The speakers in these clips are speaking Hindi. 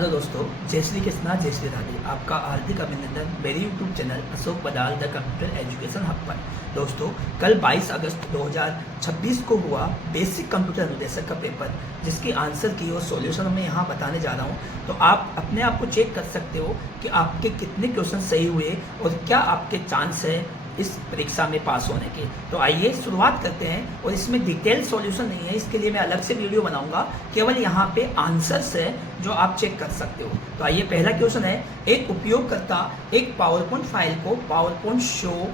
हेलो दोस्तों, जय श्री कृष्णा, जय श्री राधे। आपका हार्दिक अभिनंदन मेरे YouTube channel Ashok बदाल the computer education hub पर। दोस्तों, कल 22 अगस्त 2026 को हुआ बेसिक कंप्यूटर अनुदेशक का पेपर, जिसकी आंसर की और सॉल्यूशन मैं यहाँ बताने जा रहा हूँ। तो आप अपने आप को चेक कर सकते हो कि आपके कितने क्वेश्चन सही हुए और क्या आपके चांस है इस परीक्षा में पास होने के। तो आइए शुरुआत करते हैं। और इसमें डिटेल सॉल्यूशन नहीं है, इसके लिए मैं अलग से वीडियो बनाऊंगा। केवल यहाँ पे आंसर्स है जो आप चेक कर सकते हो। तो आइए, पहला क्वेश्चन है, एक उपयोगकर्ता एक पावरपॉइंट फाइल को पावरपॉइंट शो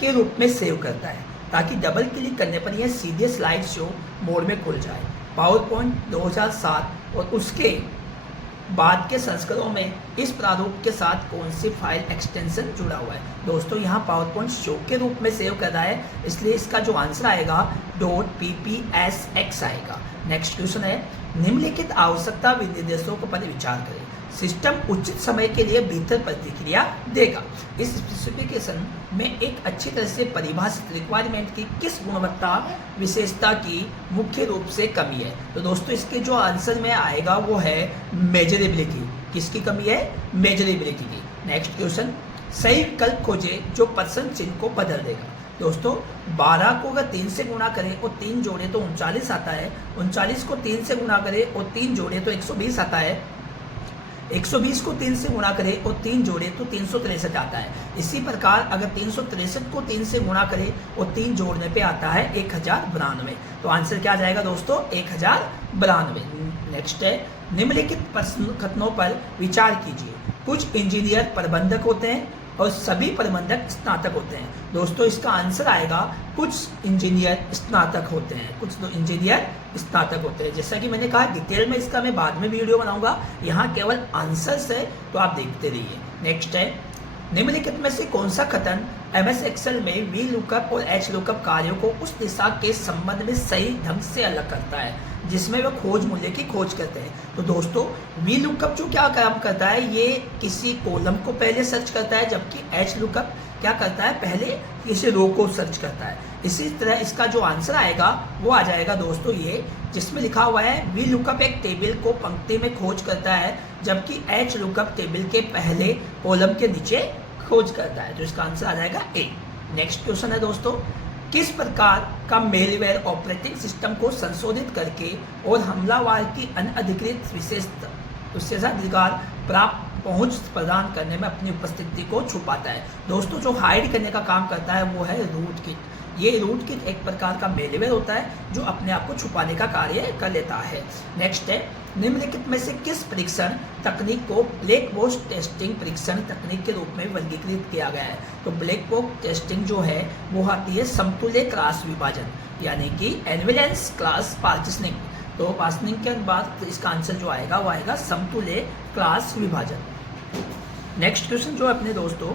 के रूप में सेव करता है ताकि डबल क्लिक करने पर यह सीधे स्लाइड शो मोड में खुल जाए। पावरपॉइंट 2007 और उसके बाद के संस्करणों में इस प्रारूप के साथ कौन सी फाइल एक्सटेंशन जुड़ा हुआ है। दोस्तों, यहाँ पावरपॉइंट शो के रूप में सेव कर रहा है, इसलिए इसका जो आंसर आएगा .ppsx आएगा। नेक्स्ट क्वेश्चन है, निम्नलिखित आवश्यकता विनिर्देशों पर विचार करें। सिस्टम उचित समय के लिए भीतर प्रतिक्रिया देगा। इस स्पेसिफिकेशन में एक अच्छी तरह से परिभाषित रिक्वायरमेंट की किस गुणवत्ता विशेषता की मुख्य रूप से कमी है। तो दोस्तों, इसके जो आंसर में आएगा वो है मेजरेबिलिटी। किसकी कमी है? मेजरेबिलिटी की। नेक्स्ट क्वेश्चन, सही विकल्प खोजे जो % चिन्ह को बदल देगा। दोस्तों, 12 को अगर 3 से गुणा करें और 3 जोड़े तो 39 आता है। 39 को 3 से गुणा करें और 3 जोड़े तो 120 आता है। 120 को 3 से गुणा करें और 3 जोड़े तो 363 आता है। इसी प्रकार अगर 363 को 3 से गुणा करें और 3 जोड़ने पे आता है 1092। तो आंसर क्या आ जाएगा दोस्तों? 1092। नेक्स्ट है, निम्नलिखित प्रश्न कथनों पर विचार कीजिए। कुछ इंजीनियर प्रबंधक होते हैं और सभी प्रबंधक स्नातक होते हैं। दोस्तों, इसका आंसर आएगा कुछ इंजीनियर स्नातक होते हैं। कुछ इंजीनियर स्नातक होते हैं। जैसा कि मैंने कहा, डिटेल में इसका मैं बाद में वीडियो बनाऊंगा। यहाँ केवल आंसर्स है, तो आप देखते रहिए। नेक्स्ट है, निम्नलिखित में से कौन सा कथन MS एक्सेल में वी लुकअप और एच लुकअप कार्यों को उस दिशा के संबंध में सही ढंग से अलग करता है जिसमें वह खोज मूल्य की खोज करते हैं। तो दोस्तों, वी लुकअप जो क्या काम करता है, ये किसी कॉलम को पहले सर्च करता है, जबकि एच लुकअप क्या करता है, पहले किसी रो को सर्च करता है। इसी तरह इसका जो आंसर आएगा वो आ जाएगा दोस्तों ये, जिसमें लिखा हुआ है वी लुकअप एक टेबल को पंक्ति में खोज करता है, जबकि एच लुकअप टेबल के पहले कॉलम के नीचे खोज करता है। तो इसका आंसर आ जाएगा ए। नेक्स्ट क्वेश्चन है दोस्तों, किस प्रकार का मेलवेयर ऑपरेटिंग सिस्टम को संशोधित करके और हमलावर की अनधिकृत विशेषाधिकार प्राप्त पहुंच प्रदान करने में अपनी उपस्थिति को छुपाता है। दोस्तों, जो हाइड करने का काम करता है वो है रूट किट। ये रूट किट एक प्रकार का मेलवेयर होता है जो अपने आप को छुपाने का कार्य कर लेता है। नेक्स्ट है, निम्नलिखित में से किस परीक्षण तकनीक को ब्लैक बॉक्स टेस्टिंग परीक्षण तकनीक के रूप में वर्गीकृत किया गया है। तो ब्लैक बॉक्स टेस्टिंग जो है वो आती है समतुल्य क्लास विभाजन, यानी कि एनवेलेंस क्लास पार्टीशनिंग। तो पार्टीशनिंग के बाद इसका आंसर जो आएगा वो आएगा समतुल्य क्लास विभाजन। नेक्स्ट क्वेश्चन जो है अपने दोस्तों,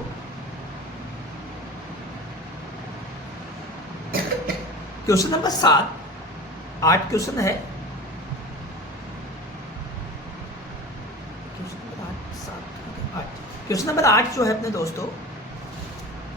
क्वेश्चन नंबर 7, 8 क्वेश्चन है। क्वेश्चन नंबर 8 जो है अपने दोस्तों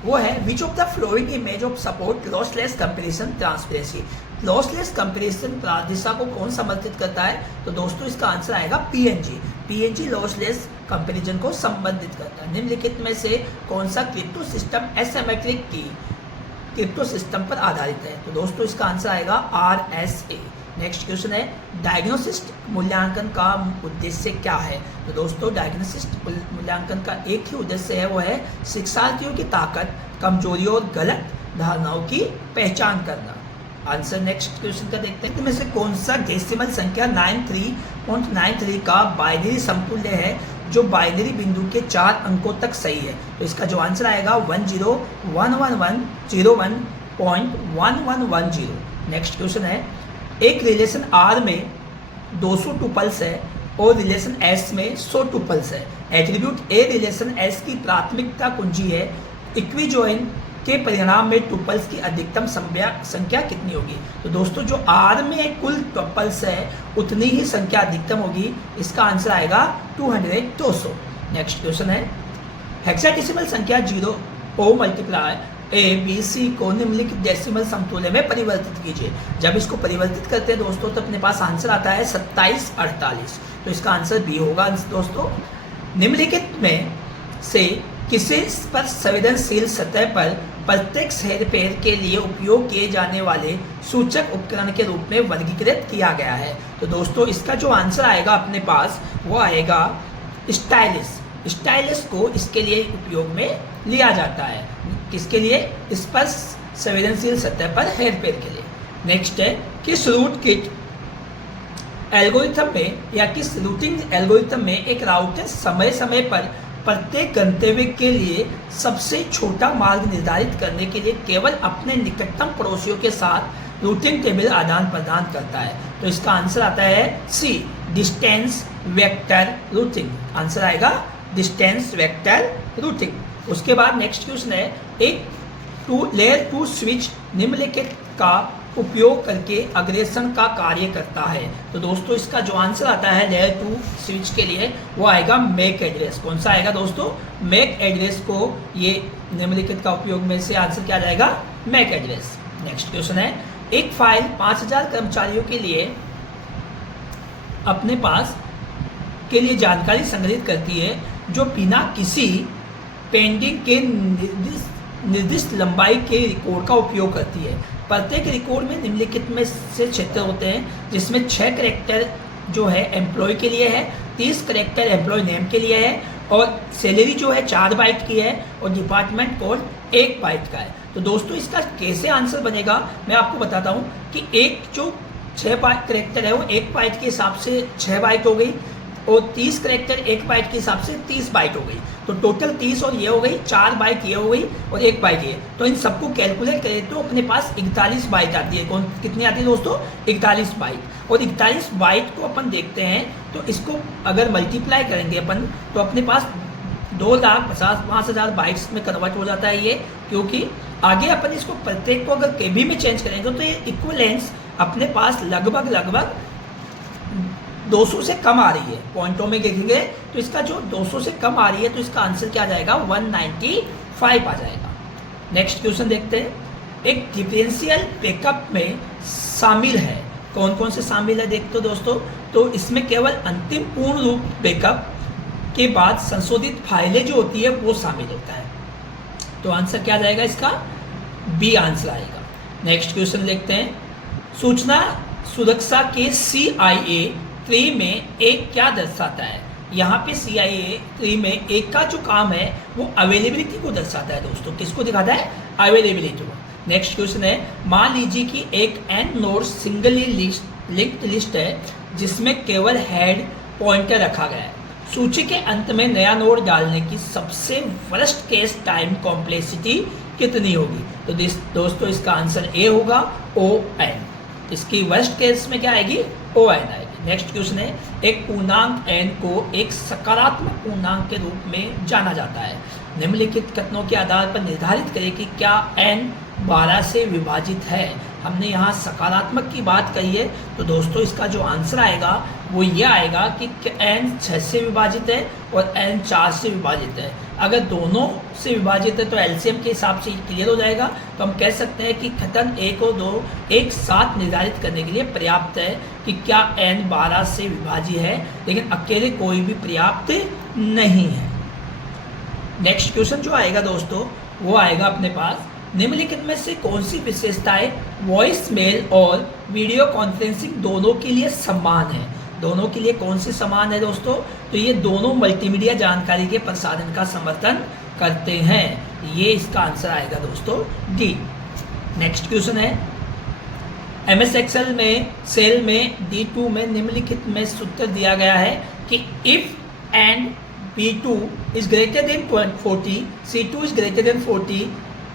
वो है, which of the following image of support lossless comparison transparency. Lossless comparison दिशा को कौन समर्थित करता है? तो दोस्तों, इसका आंसर आएगा PNG। PNG लॉसलेस कंपैरिजन को संबंधित करता है। निम्नलिखित में से कौन सा क्रिप्टो सिस्टम एसिमेट्रिक की क्रिप्टो सिस्टम पर आधारित है? तो दोस्तों, इसका आंसर आएगा RSA। नेक्स्ट क्वेश्चन है, डायग्नोसिस्ट मूल्यांकन का उद्देश्य क्या है? तो दोस्तों, डायग्नोसिस्ट मूल्यांकन का एक ही उद्देश्य है, वो है शिक्षार्थियों की ताकत, कमजोरियों और गलत धारणाओं की पहचान करना। आंसर नेक्स्ट क्वेश्चन का देखते हैं, इनमें से कौन सा डेसिमल संख्या 93.93 का बाइनरी समतुल्य है जो बाइनरी बिंदु के 4 अंकों तक सही है? तो इसका जो आंसर आएगा 101101.1110। नेक्स्ट क्वेश्चन है, एक रिलेशन R में 200 टुपल्स है और रिलेशन S में 100 टुपल्स है। एट्रीब्यूट A रिलेशन S की प्राथमिकता कुंजी है। इक्विजॉइन के परिणाम में टुपल्स की अधिकतम संख्या कितनी होगी? तो दोस्तों, जो R में कुल टुपल्स है उतनी ही संख्या अधिकतम होगी। इसका आंसर आएगा 200। नेक्स्ट क्वेश्चन है, हेक्साडेसिमल संख्या 0 O multiply A B C को निम्नलिखित डेसिमल समतुल्य में परिवर्तित कीजिए। जब इसको परिवर्तित करते हैं दोस्तों तो अपने पास आंसर आता है 2748। तो इसका आंसर बी होगा दोस्तों। निम्नलिखित में से किसे पर संवेदनशील सतह पर प्रत्यक्ष हेरफेर के लिए उपयोग किए जाने वाले सूचक उपकरण के रूप में वर्गीकृत किया गया है। तो दोस्तों इसका जो आंसर आएगा अपने पास वो आएगा स्टाइलिस। स्टाइलिस को इसके लिए उपयोग में लिया जाता है, किसके लिए? स्पर्श संवेदनशील सतह पर हेरफेर के लिए। नेक्स्ट है किस रूट किट एल्गोरिथम में या किस रूटिंग एल्गोरिथम में एक राउटर समय समय पर प्रत्येक गंतव्य के लिए सबसे छोटा मार्ग निर्धारित करने के लिए केवल अपने निकटतम पड़ोसियों के साथ रूटिंग टेबल आदान प्रदान करता है। तो इसका आंसर आता है सी, डिस्टेंस वेक्टर रूटिंग। आंसर आएगा डिस्टेंस वेक्टर रूटिंग। उसके बाद नेक्स्ट क्वेश्चन है एक लेयर 2 स्विच निम्नलिखित का उपयोग करके अग्रेषण का कार्य करता है। तो दोस्तों इसका जो आंसर आता है लेयर 2 स्विच के लिए वो आएगा मैक एड्रेस। कौन सा आएगा दोस्तों? मैक एड्रेस को ये निम्नलिखित का उपयोग में से आंसर क्या जाएगा? Mac address. नेक्स्ट क्वेश्चन है एक फाइल 5000 कर्मचारियों के लिए अपने पास के लिए जानकारी संग्रहित करती है जो बिना किसी पेंडिंग के निर्दिष्ट लंबाई के रिकॉर्ड का उपयोग करती है। प्रत्येक रिकॉर्ड में निम्नलिखित में से क्षेत्र होते हैं जिसमें 6 कैरेक्टर जो है एम्प्लॉय के लिए है, 30 कैरेक्टर एम्प्लॉय नेम के लिए है और सैलरी जो है 4 बाइट की है और डिपार्टमेंट कोड 1 बाइट का है। तो दोस्तों इसका कैसे आंसर बनेगा मैं आपको बताता हूँ कि एक जो 6 कैरेक्टर है वो 1 बाइट के हिसाब से 6 बाइट हो गई और 30 कैरेक्टर 1 बाइट के हिसाब से 30 बाइट हो गई। तो टोटल 30 और ये हो गई, 4 बाइट ये हो गई और 1 बाइट ये। तो इन सबको कैलकुलेट करें तो अपने पास 41 बाइट आती है। कौन कितनी आती है दोस्तों? 41 बाइट। और 41 बाइट को अपन देखते हैं तो इसको अगर मल्टीप्लाई करेंगे अपन तो अपने पास 2,55,000 बाइट्स में कन्वर्ट हो जाता है ये, क्योंकि आगे अपन इसको प्रत्येक को अगर केबी में चेंज करेंगे तो ये इक्विवेलेंस अपने पास लगभग 200 से कम आ रही है। पॉइंटों में देखेंगे तो इसका जो 200 से कम आ रही है तो इसका आंसर क्या आ जाएगा? 195 आ जाएगा। नेक्स्ट क्वेश्चन देखते हैं एक डिफरेंशियल बैकअप में शामिल है। कौन कौन से शामिल है देखते हो दोस्तों? तो इसमें केवल अंतिम पूर्ण रूप बैकअप के बाद संशोधित फाइलें जो होती है वो शामिल होता है। तो आंसर क्या जाएगा इसका? बी आंसर आएगा। नेक्स्ट क्वेश्चन देखते हैं सूचना सुरक्षा के CIA 3 में एक क्या दर्शाता है? यहाँ पे CIA 3 में एक का जो काम है वो अवेलेबिलिटी को दर्शाता है दोस्तों। किसको दिखाता है? अवेलेबिलिटी को। नेक्स्ट क्वेश्चन है मान लीजिए कि एक n node singly linked list है जिसमें केवल हेड पॉइंटर रखा गया है। सूची के अंत में नया नोड डालने की सबसे वर्स्ट केस टाइम कॉम्प्लेक्सिटी कितनी होगी? तो दोस्तों इसका आंसर ए होगा ON। इसकी वर्स्ट केस में क्या आएगी? ON आएगी। नेक्स्ट क्वेश्चन है एक पूर्णांक n को एक सकारात्मक पूर्णांक के रूप में जाना जाता है। निम्नलिखित कथनों के आधार पर निर्धारित करें कि क्या n 12 से विभाजित है। हमने यहाँ सकारात्मक की बात कही है तो दोस्तों इसका जो आंसर आएगा वो ये आएगा कि n 6 से विभाजित है और n 4 से विभाजित है। अगर दोनों से विभाजित है तो एलसीएम के हिसाब से क्लियर हो जाएगा। तो हम कह सकते हैं कि कथन 1 और 2 एक साथ निर्धारित करने के लिए पर्याप्त है कि क्या n 12 से विभाजित है, लेकिन अकेले कोई भी पर्याप्त नहीं है। नेक्स्ट क्वेश्चन जो आएगा दोस्तों वो आएगा अपने पास निम्नलिखित में से कौन सी विशेषताएं वॉइस मेल और वीडियो कॉन्फ्रेंसिंग दोनों के लिए समान है? दोनों के लिए कौन सी समान है दोस्तों? तो ये दोनों मल्टीमीडिया जानकारी के प्रसारण का समर्थन करते हैं। ये इसका आंसर आएगा दोस्तों डी। नेक्स्ट क्वेश्चन है MS Excel में सेल में D2 में निम्नलिखित में सूत्र दिया गया है कि if and B2 is greater than 40, C2 is greater than 40,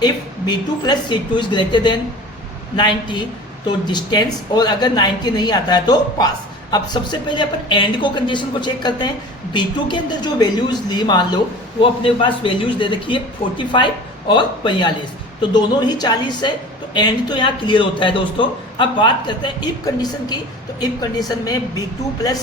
if B2 plus C2 is greater than 90 तो डिस्टेंस, और अगर 90 नहीं आता है तो पास। अब सबसे पहले अपन एंड को कंडीशन को चेक करते हैं। B2 के अंदर जो वैल्यूज ली मान लो वो अपने पास वैल्यूज दे रखी है 45 और 45, तो दोनों ही 40 है तो एंड तो यहाँ क्लियर होता है दोस्तों। अब बात करते हैं इफ कंडीशन की। तो इफ कंडीशन में B2 प्लस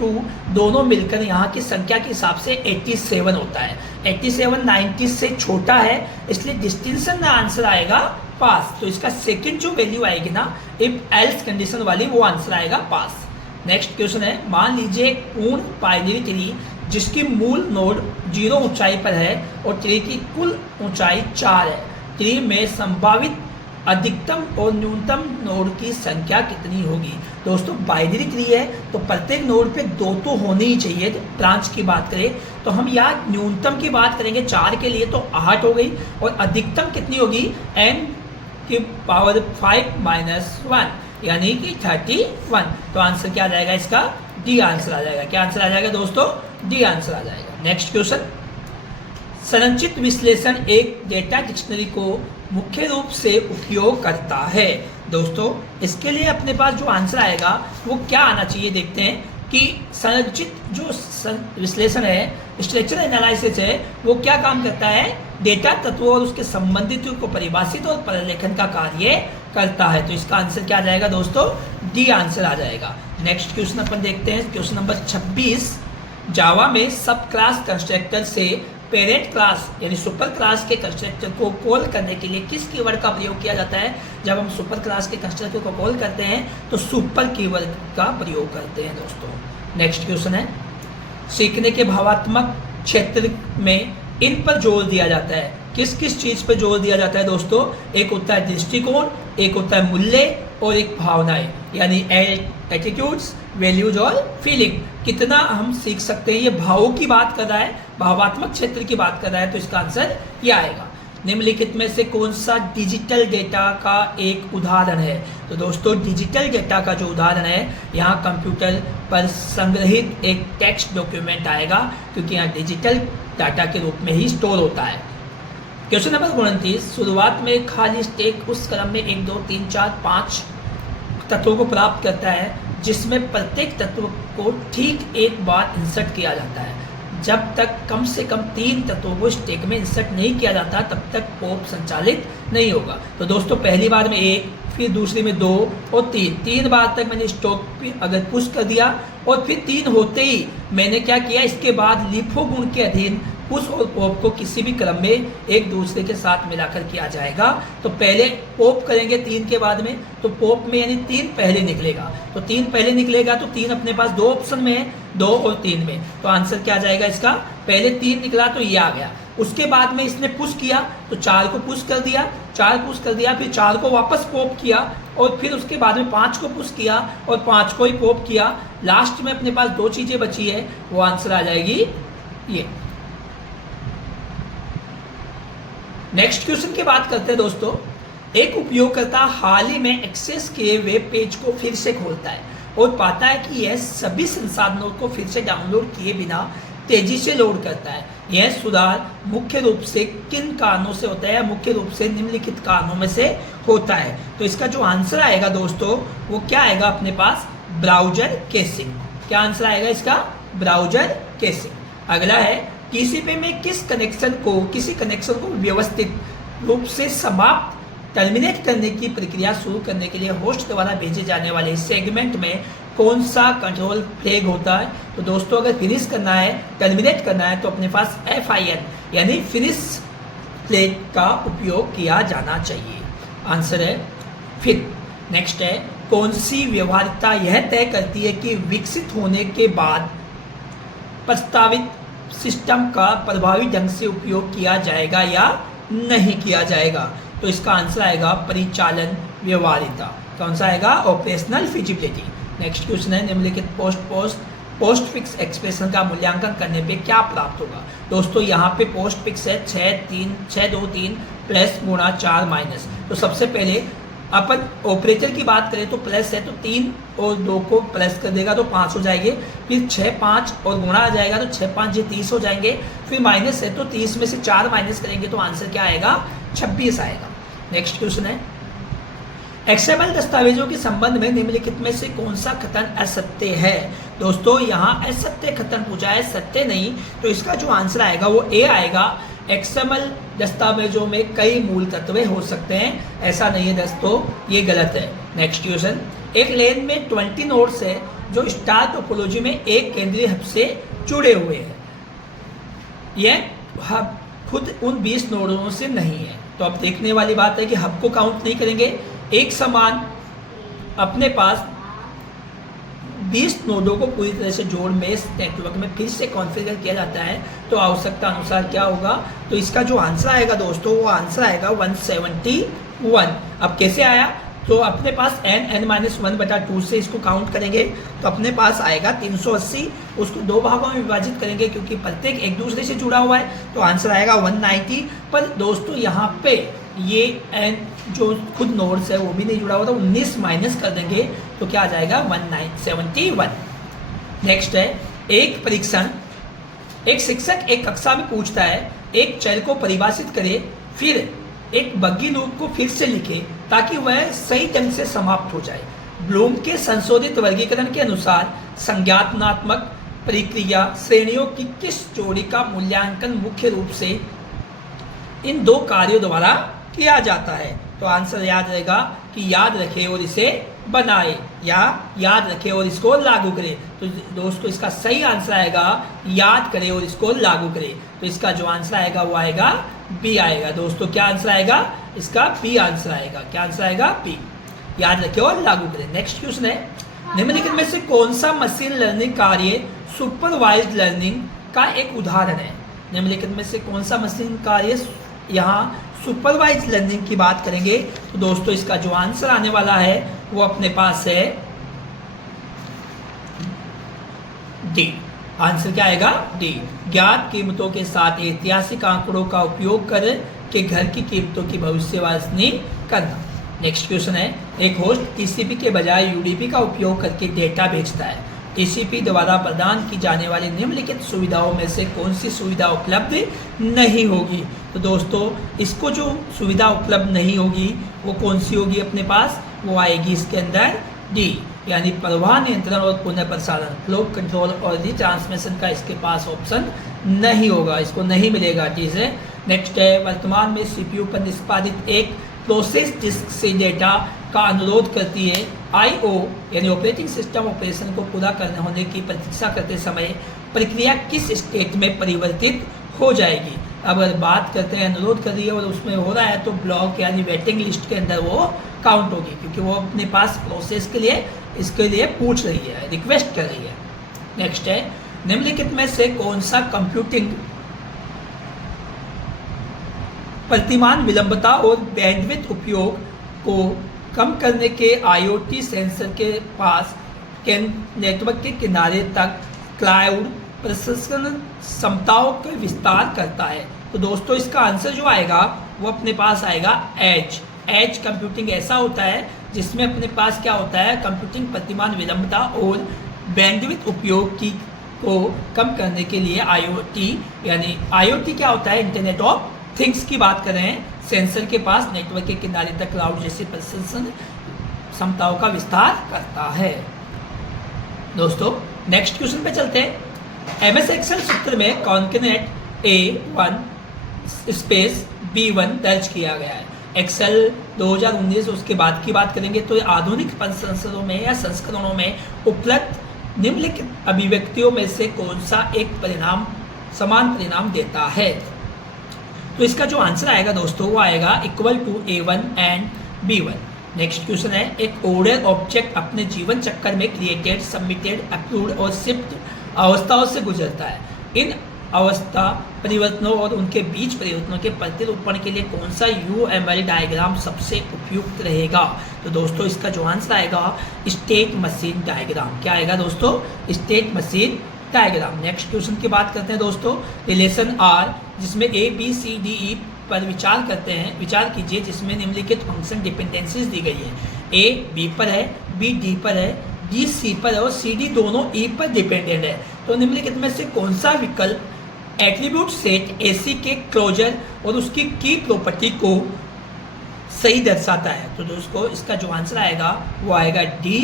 2 दोनों मिलकर यहाँ की संख्या के हिसाब से 87 होता है। 87 90 से छोटा है, इसलिए डिस्टिंक्शन में आंसर आएगा पास। तो इसका सेकंड जो वैल्यू आएगी ना इफ एल्स कंडीशन वाली, वो आंसर आएगा पास। नेक्स्ट क्वेश्चन है, मान लीजिए एक पूर्ण बाइनरी ट्री जिसकी मूल नोड 0 ऊंचाई पर है और ट्री की कुल ऊंचाई 4 है। ट्री में संभावित अधिकतम और न्यूनतम नोड की संख्या कितनी होगी? दोस्तों बाइनरी ट्री है तो प्रत्येक नोड पे 2 तो होनी ही चाहिए। ब्रांच की बात करें तो हम यहाँ न्यूनतम की बात करेंगे 4 के लिए तो 8 हो गई, और अधिकतम कितनी होगी? n की पावर 5 - 1 यानी कि 31। तो आंसर क्या आ जाएगा इसका? डी आंसर आ जाएगा। क्या आंसर आ जाएगा दोस्तों? डी आंसर आ जाएगा। नेक्स्ट क्वेश्चन, संरचित विश्लेषण एक डेटा डिक्शनरी को मुख्य रूप से उपयोग करता है। दोस्तों इसके लिए अपने पास जो आंसर आएगा वो क्या आना चाहिए, देखते हैं कि संरचित जो विश्लेषण है, स्ट्रक्चर एनालिसिस है, वो क्या काम करता है? डेटा तत्वों और उसके संबंधित को परिभाषित और प्रलेखन का कार्य करता है। तो इसका आंसर क्या आ जाएगा दोस्तों? डी आंसर आ जाएगा। नेक्स्ट क्वेश्चन अपन देखते हैं, क्वेश्चन नंबर 26, जावा में सब क्लास कंस्ट्रक्टर से पेरेंट क्लास यानी सुपर क्लास के कंस्ट्रक्टर को कॉल करने के लिए किस कीवर्ड का प्रयोग किया जाता है? जब हम सुपर क्लास के कंस्ट्रक्टर को कॉल करते हैं तो सुपर कीवर्ड का प्रयोग करते हैं दोस्तों। नेक्स्ट क्वेश्चन है, सीखने के भावात्मक क्षेत्र में इन पर जोर दिया जाता है। किस किस चीज पर जोर दिया जाता है दोस्तों? एक होता है दृष्टिकोण, एक होता है मूल्य, और एक भावनाएं यानी एटीट्यूड्स, वैल्यूज और फीलिंग। कितना हम सीख सकते हैं, ये भावों की बात कर रहा है, भावात्मक क्षेत्र की बात कर रहा है। तो इसका आंसर क्या आएगा? निम्नलिखित में से कौन सा डिजिटल डेटा का एक उदाहरण है? तो दोस्तों डिजिटल डेटा का जो उदाहरण है, यहाँ कंप्यूटर पर संग्रहित एक टेक्स्ट डॉक्यूमेंट आएगा, क्योंकि यहाँ डिजिटल डाटा के रूप में ही स्टोर होता है। क्वेश्चन नंबर 29, शुरुआत में खाली स्टैक उस क्रम में 1 2 3 4 5 तत्वों को प्राप्त करता है जिसमें प्रत्येक तत्व को ठीक एक बार इंसर्ट किया जाता है। जब तक कम से कम 3 तत्वों को स्टैक में इंसर्ट नहीं किया जाता तब तक पॉप संचालित नहीं होगा। तो दोस्तों पहली बार में 1, फिर दूसरी में 2 और 3 बार तक मैंने स्टॉक पे अगर पुश कर दिया और फिर 3 होते ही मैंने क्या किया, इसके बाद लिफो गुण के अधीन पुश और पॉप को किसी भी क्रम में एक दूसरे के साथ मिलाकर किया जाएगा। तो पहले पॉप करेंगे 3 के बाद में, तो पॉप में यानी 3 पहले निकलेगा, तो 3 पहले निकलेगा तो 3 अपने पास 2 ऑप्शन में है, 2 और 3 में। तो आंसर क्या आ जाएगा इसका? पहले 3 निकला तो ये आ गया, उसके बाद में इसने पुश किया तो 4 को पुश कर दिया, 4 पुश कर दिया, फिर 4 को वापस पॉप किया और फिर उसके बाद में 5 को पुश किया और 5 को ही पॉप किया। लास्ट में अपने पास 2 चीजें बची है, वो आंसर आ जाएगी ये। नेक्स्ट क्वेश्चन की बात करते हैं दोस्तों, एक उपयोगकर्ता हाल ही में एक्सेस किए वेब पेज को फिर से खोलता है और पाता है कि यह सभी संसाधनों को फिर से डाउनलोड किए बिना तेजी से लोड करता है। यह सुधार मुख्य रूप से किन कारणों से होता है? मुख्य रूप से निम्नलिखित कारणों में से होता है। तो इसका जो आंसर आएगा दोस्तों वो क्या आएगा अपने पास? Browser caching. क्या आंसर आएगा इसका? Browser caching. अगला है, टीसीपी में किसी कनेक्शन को व्यवस्थित रूप से समाप्त टर्मिनेट करने की प्रक्रिया शुरू करने के लिए होस्ट द्वारा भेजे जाने वाले सेगमेंट में कौन सा कंट्रोल फ्लैग होता है? तो दोस्तों अगर फिनिश करना है, टर्मिनेट करना है, तो अपने पास FIN यानी फिनिश फ्लैग का उपयोग किया जाना चाहिए। आंसर है फिर। नेक्स्ट है, कौन सी व्यवहारिकता यह तय करती है कि विकसित होने के बाद प्रस्तावित सिस्टम का प्रभावी ढंग से उपयोग किया जाएगा या नहीं किया जाएगा? तो इसका आंसर आएगा परिचालन व्यवहारिकता। कौन सा आएगा? Operational feasibility. नेक्स्ट क्वेश्चन है, निम्नलिखित पोस्ट फिक्स एक्सप्रेशन का मूल्यांकन करने पे क्या प्राप्त होगा? दोस्तों यहाँ पे पोस्ट फिक्स है 6 2 3 प्लस गुणा 4 माइनस। तो सबसे पहले अपन ऑपरेटर की बात करें तो प्लस है तो 3 और 2 को प्लस कर देगा तो 5 हो जाएंगे, फिर 6 5 और गुणा आ जाएगा तो 6 5 30 हो जाएंगे, फिर माइनस है तो 30 में से 4 माइनस करेंगे तो आंसर क्या आएगा? 26 आएगा। नेक्स्ट क्वेश्चन है, एक्सएमएल दस्तावेजों के संबंध में निम्नलिखित में से कौन सा कथन असत्य है? दोस्तों यहाँ असत्य कथन पूछा है, सत्य नहीं, तो इसका जो आंसर आएगा वो ए आएगा। एक्सएमएल दस्तावेजों में कई मूल तत्व हो सकते हैं, ऐसा नहीं है दोस्तों, ये गलत है। नेक्स्ट क्वेश्चन, एक लेन में 20 नोड्स है जो स्टार टोपोलॉजी में एक केंद्रीय हब से जुड़े हुए हैं। यह हब खुद उन 20 नोडों से नहीं है। तो अब देखने वाली बात है कि हब को काउंट नहीं करेंगे, एक समान अपने पास 20 नोडों को पूरी तरह से जोड़ मेश नेटवर्क में फिर से कॉन्फ़िगर किया जाता है। तो आवश्यकता अनुसार क्या होगा, तो इसका जो आंसर आएगा दोस्तों वो आंसर आएगा 171। अब कैसे आया, तो अपने पास n-1/2 से इसको काउंट करेंगे तो अपने पास आएगा 380। उसको दो भागों में विभाजित करेंगे क्योंकि प्रत्येक एक दूसरे से जुड़ा हुआ है, तो आंसर आएगा 190। पर दोस्तों यहाँ पे ये n जो खुद नोड्स है वो भी नहीं जुड़ा हुआ, तो 19 माइनस कर देंगे तो क्या आ जाएगा 171। नेक्स्ट है एक परीक्षण। एक शिक्षक एक कक्षा में पूछता है एक चर को परिभाषित करे, फिर एक बग्गी लूप को फिर से लिखे ताकि वह सही ढंग से समाप्त हो जाए। ब्लूम के संशोधित वर्गीकरण के अनुसार संज्ञानात्मक प्रक्रिया श्रेणियों की किस जोड़ी का मूल्यांकन मुख्य रूप से इन दो कार्यों द्वारा किया जाता है। तो आंसर याद रहेगा कि याद रखे और इसे बनाए या याद रखे और इसको लागू करे। तो दोस्तों इसका सही आंसर आएगा याद करे और इसको लागू करे। तो इसका जो आंसर आएगा वो आएगा बी आएगा। दोस्तों क्या आंसर आएगा, इसका बी आंसर आएगा। क्या आंसर आएगा, बी। याद रखे और लागू करें। नेक्स्ट क्वेश्चन है निम्नलिखित में से कौन सा मशीन लर्निंग कार्य सुपरवाइज्ड लर्निंग का एक उदाहरण है। निम्नलिखित में से कौन सा मशीन कार्य, यहाँ सुपरवाइज्ड लर्निंग की बात करेंगे तो दोस्तों इसका जो आंसर आने वाला है वो अपने पास है डी। आंसर क्या आएगा, डी। ज्ञात कीमतों के साथ ऐतिहासिक आंकड़ों का उपयोग कर के घर की कीमतों की भविष्यवाणी करना। नेक्स्ट क्वेश्चन है एक होस्ट टीसीपी के बजाय यूडीपी का उपयोग करके डेटा भेजता है। टीसीपी द्वारा प्रदान की जाने वाली निम्नलिखित सुविधाओं में से कौन सी सुविधा उपलब्ध नहीं होगी। तो दोस्तों इसको जो सुविधा उपलब्ध नहीं होगी वो कौन सी होगी अपने पास, वो आएगी इसके अंदर डी, यानी प्रवाह नियंत्रण और पुनः प्रसारण, फ्लो कंट्रोल और रिट्रांसमिशन का इसके पास ऑप्शन नहीं होगा, इसको नहीं मिलेगा। ठीक है। नेक्स्ट है वर्तमान में सीपीयू पर निष्पादित एक प्रोसेस डिस्क से डेटा का अनुरोध करती है। आईओ यानी ऑपरेटिंग सिस्टम ऑपरेशन को पूरा करने होने की प्रतीक्षा करते समय प्रक्रिया किस स्टेट में परिवर्तित हो जाएगी। अब अगर बात करते हैं अनुरोध कर रही है और उसमें हो रहा है तो ब्लॉक यानी वेटिंग लिस्ट के अंदर वो काउंट होगी, क्योंकि वो अपने पास प्रोसेस के लिए इसके लिए पूछ रही है, रिक्वेस्ट कर रही है। नेक्स्ट है निम्नलिखित में से कौन सा कंप्यूटिंग प्रतिमान विलंबता और बैंडविड्थ उपयोग को कम करने के आईओटी सेंसर के पास नेटवर्क के किनारे तक क्लाउड प्रसंस्करण क्षमताओं का विस्तार करता है। तो दोस्तों इसका आंसर जो आएगा वो अपने पास आएगा एज कंप्यूटिंग ऐसा होता है जिसमें अपने पास क्या होता है, कंप्यूटिंग प्रतिमान विलंबता और बैंडविड्थ उपयोग की को कम करने के लिए आईओटी, यानी आईओटी क्या होता है, इंटरनेट ऑफ थिंग्स की बात कर रहे हैं, सेंसर के पास नेटवर्क के किनारे तक क्लाउड जैसी प्रसंस्करण क्षमताओं का विस्तार करता है। दोस्तों नेक्स्ट क्वेश्चन पे चलते हैं। एमएस एक्सेल सूत्र में कॉन्केनेट A1 स्पेस B1 दर्ज किया गया है। एक्सेल 2019 उसके बाद की बात करेंगे तो आधुनिक संस्करणों में या संस्करणों में उपलब्ध निम्नलिखित अभिव्यक्तियों में से कौन सा एक परिणाम समान परिणाम देता है। तो इसका जो आंसर आएगा दोस्तों वो आएगा equal to A1 and B1। Next question है एक ऑर्डर ऑब्जेक्ट अपने जीवन चक्कर में क्रिएटेड, सबमिटेड, अप्रूव्ड और शिफ्ट अवस्थाओं से गुजरता है। इन अवस्था परिवर्तनों और उनके बीच परिवर्तनों के प्रतिरूपण के लिए कौन सा UML डायग्राम सबसे उपयुक्त रहेगा। तो दोस्तों इसका जो आंसर आएगा स्टेट मशीन डायग्राम। क्या आएगा दोस्तों, state machine diagram. Next question की बात करते हैं दोस्तों, रिलेशन R जिसमें ABCDE पर विचार करते हैं। विचार कीजिए जिसमें निम्नलिखित फंक्शन डिपेंडेंसीज दी गई है। A B पर है, B D पर है, D C पर है और C D दोनों E पर डिपेंडेंट है। तो निम्नलिखित में से कौन सा विकल्प एट्रीब्यूट सेट AC के क्लोजर और उसकी की प्रॉपर्टी को सही दर्शाता है। तो दोस्तों इसका जो आंसर आएगा वो आएगा D,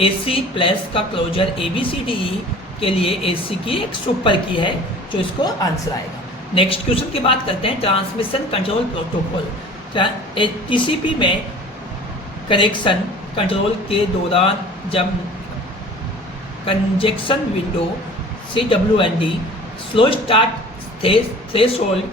AC प्लस का क्लोजर ABCDE के लिए AC की एक सुपर की है, जो इसको आंसर आएगा। नेक्स्ट क्वेश्चन की बात करते हैं ट्रांसमिशन कंट्रोल प्रोटोकॉल। TCP में कनेक्शन कंट्रोल के दौरान जब conjunction window CWND slow start threshold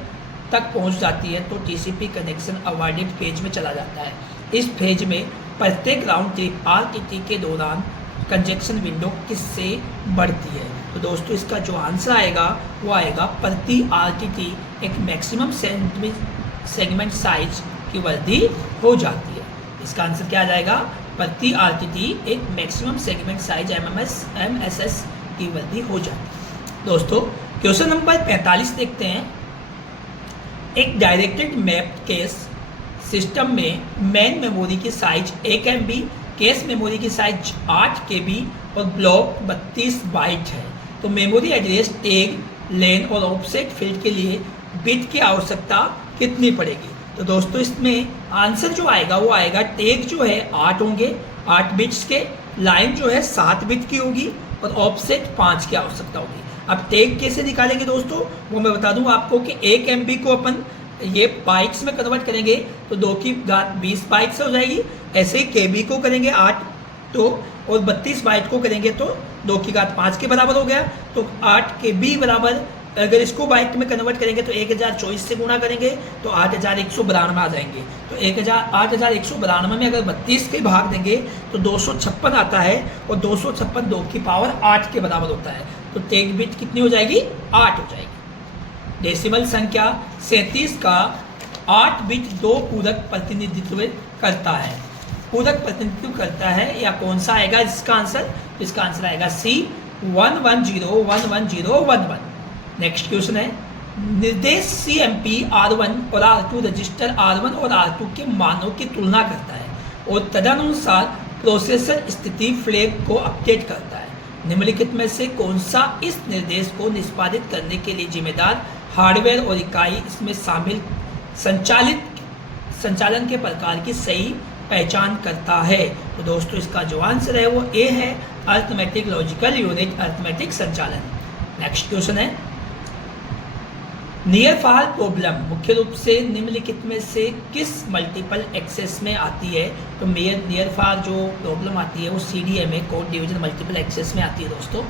तक पहुंच जाती है तो TCP कनेक्शन अवॉइडेड फेज में चला जाता है। इस फेज में प्रत्येक राउंड ट्रिप RTT के दौरान कंजेक्शन विंडो किससे बढ़ती है? तो दोस्तों इसका जो आंसर आएगा वो आएगा प्रति RTT एक मैक्सिमम सेगमेंट साइज की वृद्धि हो जाती है। इसका आंसर क्या आ जाएगा? प्रति RTT एक मैक्सिमम सेगमेंट साइज MSS की वृद्धि हो जाती है। दोस्तों क्वेश्चन नंबर 45 देखते हैं। एक डायरेक्टेड मैप केस सिस्टम में मेन मेमोरी की साइज 1 MB, केस मेमोरी की साइज 8 KB और ब्लॉक 32 बाइट है। तो मेमोरी एड्रेस, टैग, लेन और ऑफसेट फील्ड के लिए बिट की आवश्यकता कितनी पड़ेगी? तो दोस्तों इसमें आंसर जो आएगा वो आएगा टैग जो है 8 होंगे, 8 बिट्स के, लाइन जो है 7 बिट की होगी और ऑफसेट 5 की आवश्यकता होगी। अब टैग कैसे निकालेंगे दोस्तों वो मैं बता दूं आपको कि 1 MB को अपन ये बाइट्स में कन्वर्ट करेंगे तो 2 की घात 20 बाइट्स हो जाएगी। ऐसे ही KB को करेंगे 8 तो और 32 बाइट को करेंगे तो 2 की घात 5 के बराबर हो गया। तो 8 KB बराबर अगर इसको बाइट में कन्वर्ट करेंगे तो 1024 से गुणा करेंगे तो 8192 आ जाएंगे। तो 8192 में अगर 32 के भाग देंगे तो 256 आता है और 256 2 की पावर 8 के बराबर होता है। तो टैग बिट कितनी हो जाएगी? 8 हो जाएगी। डेसिमल संख्या 37 का 8 बिट 2 पूरक प्रतिनिधित्व करता है। पूरक प्रतिनिधित्व करता है या कौन सा आएगा इसका आंसर? तो इसका आंसर आएगा C 11011011। नेक्स्ट क्वेश्चन है निर्देश CMP R1 और R2 रजिस्टर R1 और R2 के मानों की तुलना करता है और तदनुसार प्रोसेसर स्थिति फ्लैग को अपडेट करता है। निम्नलिखित में से कौन सा इस निर्देश को निष्पादित करने के लिए जिम्मेदार हार्डवेयर और इकाई इसमें शामिल संचालन के प्रकार की सही पहचान करता है? तो दोस्तों इसका जो आंसर है वो A है, अरिथमेटिक लॉजिकल यूनिट अरिथमेटिक संचालन। नेक्स्ट क्वेश्चन है नियर फार प्रॉब्लम मुख्य रूप से निम्नलिखित में से किस मल्टीपल एक्सेस में आती है? तो नियर फार जो प्रॉब्लम आती है वो CDMA code division multiple access में आती है दोस्तों।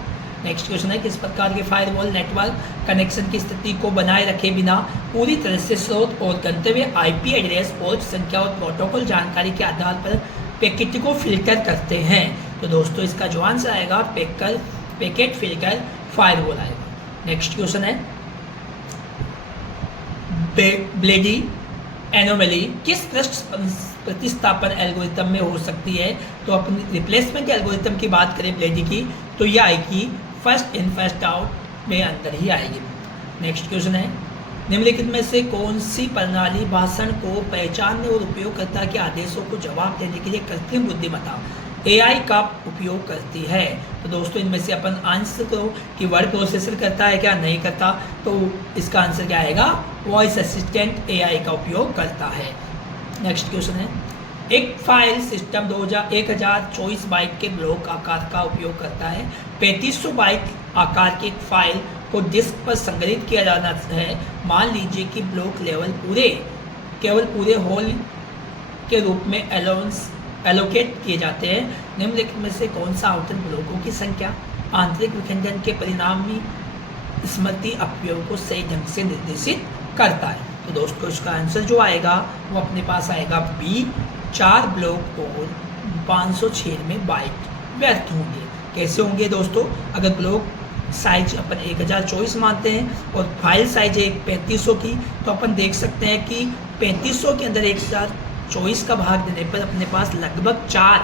नेक्स्ट क्वेश्चन है किस प्रकार के फायरवॉल नेटवर्क कनेक्शन की स्थिति को बनाए रखे बिना पूरी तरह से स्रोत और गंतव्य IP एड्रेस, पोर्ट संख्या और प्रोटोकॉल जानकारी के आधार पर पैकेट को फिल्टर करते हैं? तो दोस्तों इसका जो आंसर आएगा पैकेट फिल्टर फायरवॉल आएगा। नेक्स्ट क्वेश्चन है ब्लेडी एनोमली किस पृष्ठ प्रतिस्थापन एल्गोरिथम में हो सकती है? तो अपन रिप्लेसमेंट एल्गोरिथम की बात करें ब्लेडी की तो यह आएगी फर्स्ट इन फर्स्ट आउट में अंदर ही आएगी। नेक्स्ट क्वेश्चन है निम्नलिखित में से कौन सी प्रणाली भाषण को पहचानने और उपयोगकर्ता के आदेशों को जवाब देने के लिए कृत्रिम बुद्धिमत्ता AI का उपयोग करती है? तो दोस्तों इनमें से अपन आंसर करो कि वर्ड प्रोसेसर करता है क्या नहीं करता? तो इसका आंसर क्या आएगा? वॉइस असिस्टेंट AI का उपयोग करता है। नेक्स्ट क्वेश्चन है एक फाइल सिस्टम 1024 बाइट के ब्लॉक आकार का उपयोग करता है। 3500 बाइट आकार की एक फाइल को डिस्क पर संग्रहित किया जाना है। मान लीजिए कि ब्लॉक लेवल केवल पूरे होल के रूप में एलोकेट किए जाते हैं। निम्नलिखित में से कौन सा आवंटन ब्लॉकों की संख्या आंतरिक विखंडन के परिणामी स्मृति अपव्यय को सही ढंग से निर्देशित करता है? तो दोस्तों इसका आंसर जो आएगा वो अपने पास आएगा B 4 ब्लॉक और 596 बाइट व्यर्थ होंगे। कैसे होंगे दोस्तों? अगर ब्लॉक साइज अपन 1024 मानते हैं और फाइल साइज है 3500 की तो अपन देख सकते हैं कि 3500 के अंदर 1024 का भाग देने पर अपने पास लगभग 4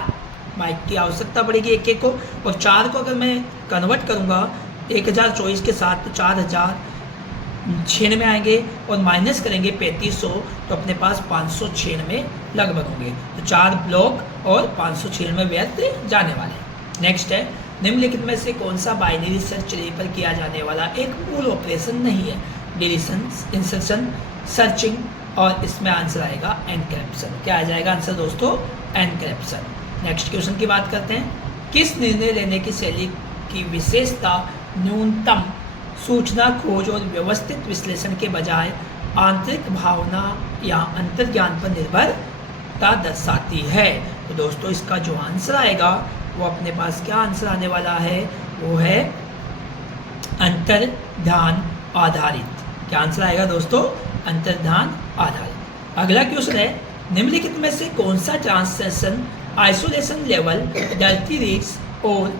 बाइट की आवश्यकता पड़ेगी एक को। और 4 को अगर मैं कन्वर्ट करूँगा 1024 के साथ तो 4096 में आएंगे और माइनस करेंगे 3500 तो अपने पास 596 लगभग होंगे। तो 4 ब्लॉक और 596 व्यर्थ जाने वाले हैं। नेक्स्ट है निम्नलिखित में से कौन सा बाइनरी सर्च ट्री पर किया जाने वाला एक मूल ऑपरेशन नहीं है? डिलीशन, इंसर्शन, सर्चिंग और इसमें आंसर आएगा एनक्रिप्शन। क्या आ जाएगा आंसर दोस्तों? एनक्रिप्शन। नेक्स्ट क्वेश्चन की बात करते हैं किस निर्णय लेने की शैली की विशेषता न्यूनतम सूचना खोज और व्यवस्थित विश्लेषण के बजाय आंतरिक भावना या अंतर्ज्ञान पर निर्भरता दर्शाती है? तो दोस्तों इसका जो आंसर आएगा वो अपने पास क्या आंसर आने वाला है? वो है अंतर्ध्यान आधारित। क्या आंसर आएगा दोस्तों? अंतर्ध्यान आधारित। अगला क्वेश्चन है, निम्नलिखित में से कौन सा translation isolation level dirty reads और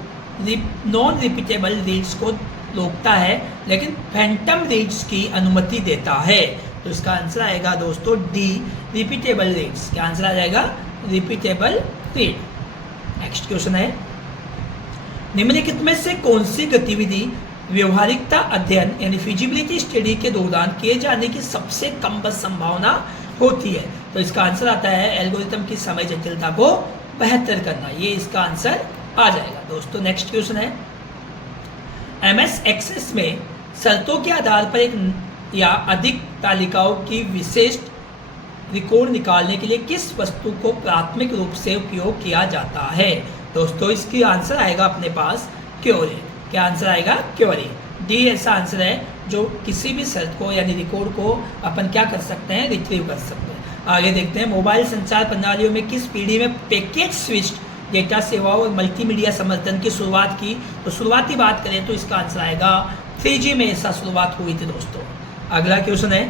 नॉन रिपीटेबल रीड्स को रोकता है लेकिन फैंटम रीड्स की अनुमति देता है? तो इसका आंसर आएगा दोस्तों डी, रिपीटेबल रीड्स। क्या आंसर आ जाएगा? Repeatable read. नेक्स्ट क्वेश्चन है, निम्नलिखित में से कौन सी गतिविधि व्यवहारिकता अध्ययन यानी फिजिबिलिटी स्टडी के दौरान किए जाने की सबसे कम संभावना होती है? तो इसका आंसर आता है एल्गोरिथम की समय जटिलता को बेहतर करना। ये इसका आंसर आ जाएगा दोस्तों। नेक्स्ट क्वेश्चन है, एमएस एक्सेस में शर्तों के आधार पर एक या अधिक तालिकाओं की विशिष्ट रिकॉर्ड निकालने के लिए किस वस्तु को प्राथमिक रूप से उपयोग किया जाता है? दोस्तों इसकी आंसर आएगा अपने पास क्वेरी। क्या आंसर आएगा? क्वेरी। डी ऐसा आंसर है जो किसी भी शर्त को यानी रिकॉर्ड को अपन क्या कर सकते हैं? रिट्रीव कर सकते हैं। आगे देखते हैं, मोबाइल संचार प्रणालियों में किस पीढ़ी में पैकेज स्विच्ड डेटा सेवाओं और मल्टीमीडिया समर्थन की शुरुआत की? तो शुरुआती बात करें तो इसका आंसर आएगा 3G में ऐसा शुरुआत हुई थी दोस्तों। अगला क्वेश्चन है,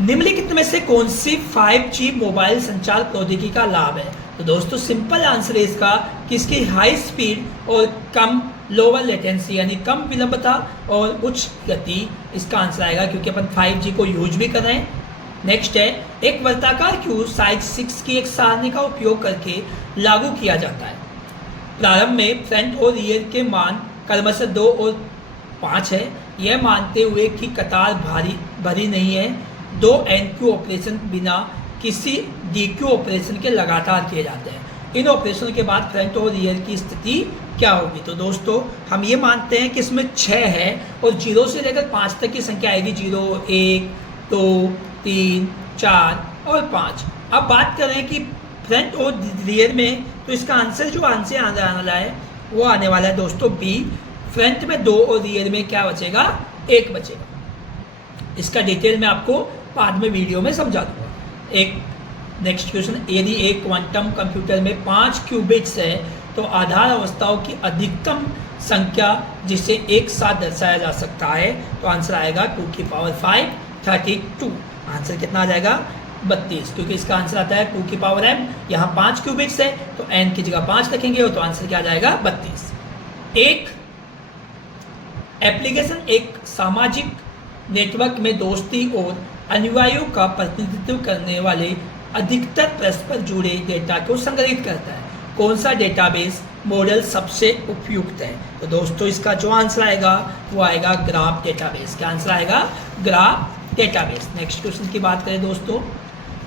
निम्नलिखित में से कौन सी 5G मोबाइल संचार प्रौद्योगिकी का लाभ है? तो दोस्तों सिंपल आंसर है इसका कि इसकी हाई स्पीड और कम लोअर लेटेंसी यानी कम विलंबता और उच्च गति इसका आंसर आएगा, क्योंकि अपन 5G को यूज भी कर रहे हैं। नेक्स्ट है, एक वर्ताकार क्यू साइज 6 की एक सारणी का उपयोग करके लागू किया जाता है। प्रारंभ में फ्रंट और रियर के मान क्रमशः 2 और 5 है, यह मानते हुए कि कतार भरी नहीं है। 2 NQ ऑपरेशन बिना किसी DQ ऑपरेशन के लगातार किए जाते हैं। इन ऑपरेशन के बाद फ्रंट और रियर की स्थिति क्या होगी? तो दोस्तों हम ये मानते हैं कि इसमें 6 है और 0 से लेकर 5 तक की संख्या आएगी। 0, 1, 2, 3, 4 और 5। अब बात करें कि फ्रंट और रियर में, तो इसका आंसर जो आंसर आने वाला है वो आने वाला है दोस्तों बी। फ्रंट में 2 और रियर में क्या बचेगा? 1 बचेगा। इसका डिटेल मैं आपको बाद में वीडियो में समझा दूंगा। एक नेक्स्ट क्वेश्चन, यदि एक क्वांटम कंप्यूटर में 5 क्यूबिट्स है तो आधार अवस्थाओं की अधिकतम संख्या जिसे एक साथ दर्शाया जा सकता है, तो आंसर आएगा 2 की पावर 5 32। आंसर कितना आ जाएगा? 32, क्योंकि इसका आंसर आता है 2 की पावर m। यहाँ 5 क्यूबिट्स है तो n की जगह 5 रखेंगे तो आंसर क्या आ जाएगा? 32। एक एप्लीकेशन एक सामाजिक नेटवर्क में दोस्ती और अनुयायियों का प्रतिनिधित्व करने वाले अधिकतर परस्पर जुड़े डेटा को संग्रहित करता है। कौन सा डेटाबेस मॉडल सबसे उपयुक्त है? तो दोस्तों इसका जो आंसर आएगा वो आएगा ग्राफ डेटाबेस। क्या आंसर आएगा? Graph database. नेक्स्ट क्वेश्चन की बात करें दोस्तों,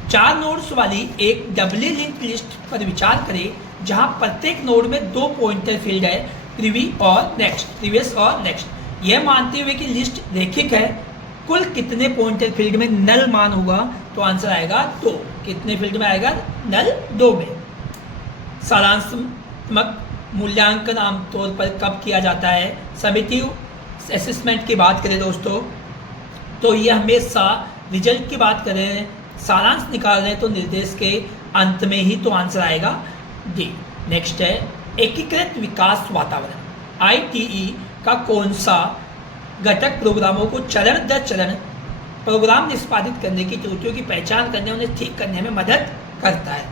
4 नोड्स वाली एक डबली लिंक लिस्ट पर विचार करें जहां प्रत्येक नोड में 2 पॉइंटर फील्ड है, प्रीवियस और नेक्स्ट। यह मानते हुए कि लिस्ट रैखिक है, कुल कितने पॉइंटर फील्ड में नल मान होगा? तो आंसर आएगा 2। कितने फील्ड में आएगा? नल 2 में। सारांशात्मक मूल्यांकन आमतौर पर कब किया जाता है? समेटिव असेसमेंट की बात करें दोस्तों तो यह हमेशा रिजल्ट की बात करें, सारांश निकाल रहे हैं तो निर्देश के अंत में ही, तो आंसर आएगा डी। नेक्स्ट है, एकीकृत विकास वातावरण ITE का कौन सा घटक प्रोग्रामों को चरण दर चरण प्रोग्राम निष्पादित करने की त्रुटियों की पहचान करने, उन्हें ठीक करने में मदद करता है?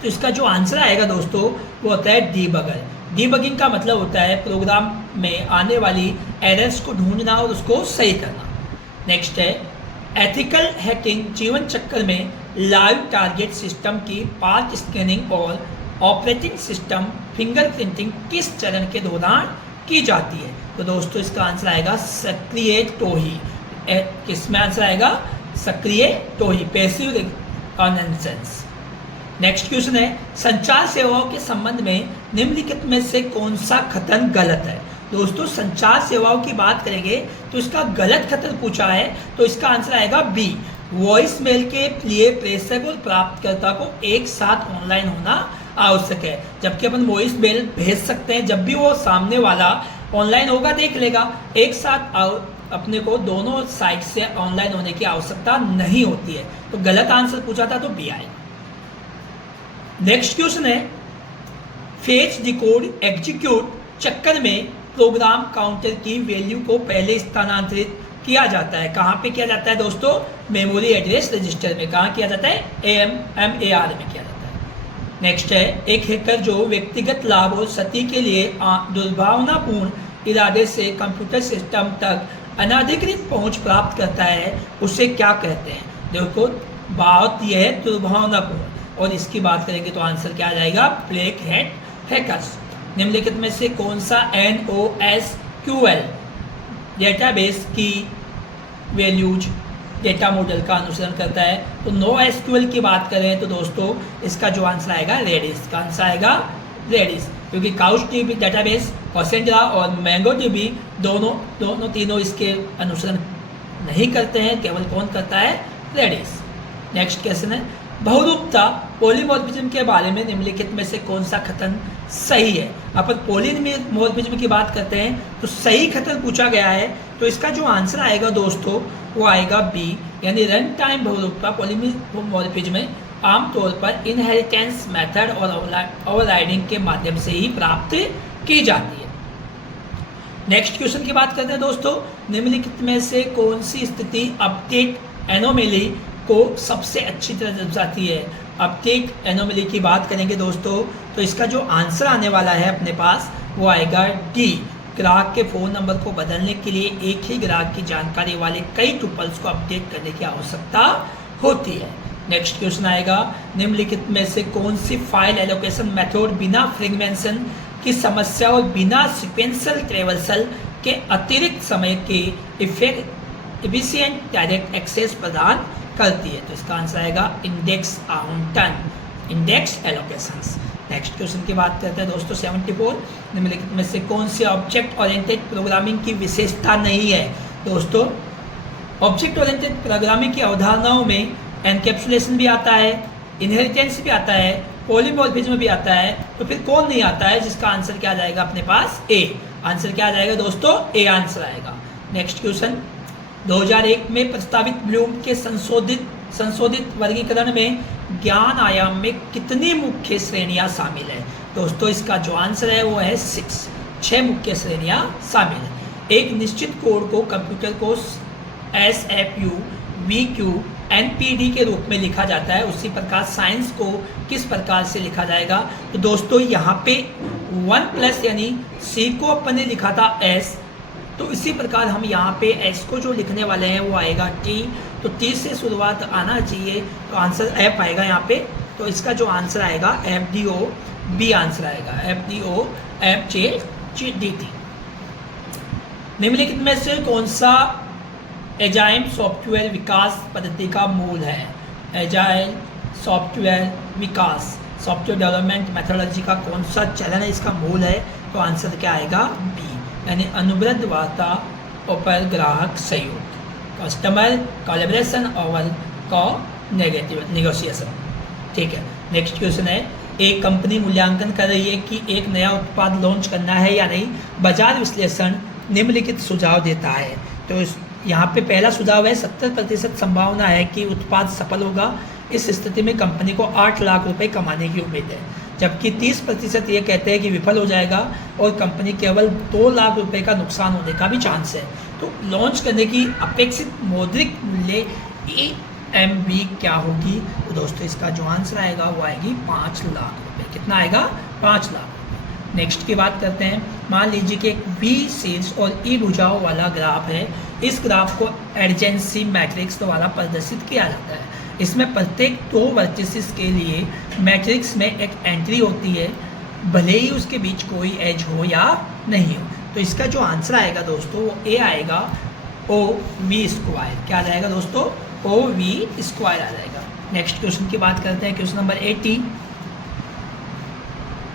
तो इसका जो आंसर आएगा दोस्तों वो होता है डीबगर। डीबगिंग का मतलब होता है प्रोग्राम में आने वाली एरर्स को ढूंढना और उसको सही करना। नेक्स्ट है, एथिकल हैकिंग जीवन चक्र में लाइव टारगेट सिस्टम की पाथ स्कैनिंग और ऑपरेटिंग सिस्टम फिंगरप्रिंटिंग किस चरण के दौरान की जाती है? तो दोस्तों इसका आंसर आएगा सक्रिय टोही। किसमें आंसर आएगा? सक्रिय टोही, पैसिव रिकॉग्निशंस। नेक्स्ट क्वेश्चन है, संचार सेवाओं के संबंध में निम्नलिखित में से कौन सा कथन गलत है? दोस्तों संचार सेवाओं की बात करेंगे तो इसका गलत कथन पूछा है, तो इसका आंसर आएगा बी। वॉइस मेल के लिए प्रेषक और प्राप्तकर्ता को एक साथ ऑनलाइन होना आवश्यक है। जबकि अपन वॉइस मेल भेज सकते हैं, जब भी वो सामने वाला ऑनलाइन होगा देख लेगा, एक साथ अपने को दोनों साइड से ऑनलाइन होने की आवश्यकता नहीं होती है। तो गलत आंसर पूछा था तो बी आएगा। नेक्स्ट क्वेश्चन है, फेच डिकोड एग्जीक्यूट चक्कर में प्रोग्राम काउंटर की वैल्यू को पहले स्थानांतरित किया जाता है। कहाँ पे किया जाता है दोस्तों? मेमोरी एड्रेस रजिस्टर में। कहाँ किया जाता है? AMAR में किया जाता है। नेक्स्ट है, एक हैकर जो व्यक्तिगत लाभ और क्षति के लिए दुर्भावनापूर्ण इरादे से कंप्यूटर सिस्टम तक अनाधिकृत पहुंच प्राप्त करता है, उसे क्या कहते हैं? देखो, बात यह है दुर्भावनापूर्ण, और इसकी बात करेंगे तो आंसर क्या आ जाएगा? Black hat hackers. निम्नलिखित में से कौन सा NoSQL डेटाबेस की वैल्यूज डेटा मॉडल का अनुसरण करता है? तो NoSQL की बात करें तो दोस्तों इसका जो आंसर आएगा रेडिस। का आंसर आएगा रेडिस, क्योंकि काउचडीबी डेटाबेस, कॉसेंड्रा और मैंगोडीबी दोनों तीनों इसके अनुसरण नहीं करते हैं, केवल कौन करता है? रेडिस। नेक्स्ट क्वेश्चन है, बहुरूपता पॉलीमॉर्फिज्म के बारे में निम्नलिखित में से कौन सा कथन सही है? अपन पॉलीमॉर्फिज्म की बात करते हैं तो सही कथन पूछा गया है, तो इसका जो आंसर आएगा दोस्तों वो आएगा बी, यानी रन टाइम बहुरूपता पॉलीमॉर्फिज्म में आमतौर पर इनहेरिटेंस मेथड और ओवरराइडिंग के माध्यम से ही प्राप्त की जाती है। नेक्स्ट क्वेश्चन की बात करते हैं दोस्तों, निम्नलिखित में से कौन सी स्थिति अपडेट एनोमेली को सबसे अच्छी तरह दर्शाती है? अपडेट एनोमेली की बात करेंगे दोस्तों तो इसका जो आंसर आने वाला है अपने पास वो आएगा डी। ग्राहक के फ़ोन नंबर को बदलने के लिए एक ही ग्राहक की जानकारी वाले कई टुपल्स को अपडेट करने की आवश्यकता होती है। नेक्स्ट क्वेश्चन आएगा, निम्नलिखित में से कौन सी फाइल एलोकेशन मेथड बिना फ्रेगमेंटेशन की समस्या और बिना सीक्वेंशियल ट्रेवर्सल के अतिरिक्त समय के एफिशिएंट डायरेक्ट एक्सेस प्रदान करती है? तो इसका आंसर आएगा इंडेक्स आउंटन, इंडेक्स एलोकेशंस। नेक्स्ट क्वेश्चन की बात करते हैं दोस्तों 74, निम्नलिखित में से कौन सी ऑब्जेक्ट ओरिएंटेड प्रोग्रामिंग की विशेषता नहीं है? दोस्तों, ऑब्जेक्ट ओरिएंटेड प्रोग्रामिंग की अवधारणाओं में एनकैप्सुलेशन भी आता है, इनहेरिटेंस भी आता है, पॉलीमॉर्फिज्म भी आता है, तो फिर कौन नहीं आता है? जिसका आंसर क्या आ जाएगा अपने पास? ए। आंसर क्या आ जाएगा दोस्तों? ए आंसर आएगा। नेक्स्ट क्वेश्चन, 2001 में प्रस्तावित ब्लूम के संशोधित वर्गीकरण में ज्ञान आयाम में कितनी मुख्य श्रेणियां शामिल है? दोस्तों इसका जो आंसर है वो है 6 मुख्य श्रेणियां शामिल है। एक निश्चित कोड को कंप्यूटर को SFU, VQ, NPD के रूप में लिखा जाता है, उसी प्रकार साइंस को किस प्रकार से लिखा जाएगा? तो दोस्तों यहाँ पे 1+ यानी C को अपन ने लिखा था S, तो इसी प्रकार हम यहाँ पे S को जो लिखने वाले हैं वो आएगा T, तो T से शुरुआत आना चाहिए, तो आंसर F आएगा यहाँ पे। तो इसका जो आंसर आएगा FDO B आंसर आएगा, FDO FJDT। निम्नलिखित में से कौन सा एजाइल सॉफ्टवेयर विकास पद्धति का मूल है? एजाइल सॉफ्टवेयर विकास, सॉफ्टवेयर डेवलपमेंट मेथोडोलॉजी का कौन सा चलन है, इसका मूल है? तो आंसर क्या आएगा? बी, यानी अनुबद्ध वार्ता और ग्राहक सहयोग, कस्टमर कोलैबोरेशन और नेगोशिएशन। ठीक है। नेक्स्ट क्वेश्चन है, एक कंपनी मूल्यांकन कर रही है कि एक नया उत्पाद लॉन्च करना है या नहीं। बाजार विश्लेषण निम्नलिखित सुझाव देता है। तो यहाँ पे पहला सुझाव है 70% संभावना है कि उत्पाद सफल होगा। इस स्थिति में कंपनी को 8 लाख रुपए कमाने की उम्मीद है, जबकि 30% ये कहते हैं कि विफल हो जाएगा और कंपनी केवल 2 लाख रुपए का नुकसान होने का भी चांस है। तो लॉन्च करने की अपेक्षित मौद्रिक मूल्य EMV क्या होगी? तो दोस्तों इसका जो आंसर आएगा वो आएगी 5 लाख रुपए। कितना आएगा? 5 लाख। नेक्स्ट की बात करते हैं। मान लीजिए कि एक V शीर्ष और E भुजाओं वाला ग्राफ है। इस ग्राफ को एडजेंसी मैट्रिक्स द्वारा प्रदर्शित किया जाता है। इसमें प्रत्येक 2 वर्टिसेस के लिए मैट्रिक्स में एक एंट्री होती है, भले ही उसके बीच कोई एज हो या नहीं हो। तो इसका जो आंसर आएगा दोस्तों वो ए आएगा, OV²। क्या आ जाएगा दोस्तों? OV² आ जाएगा। नेक्स्ट क्वेश्चन की बात करते हैं, क्वेश्चन नंबर 80।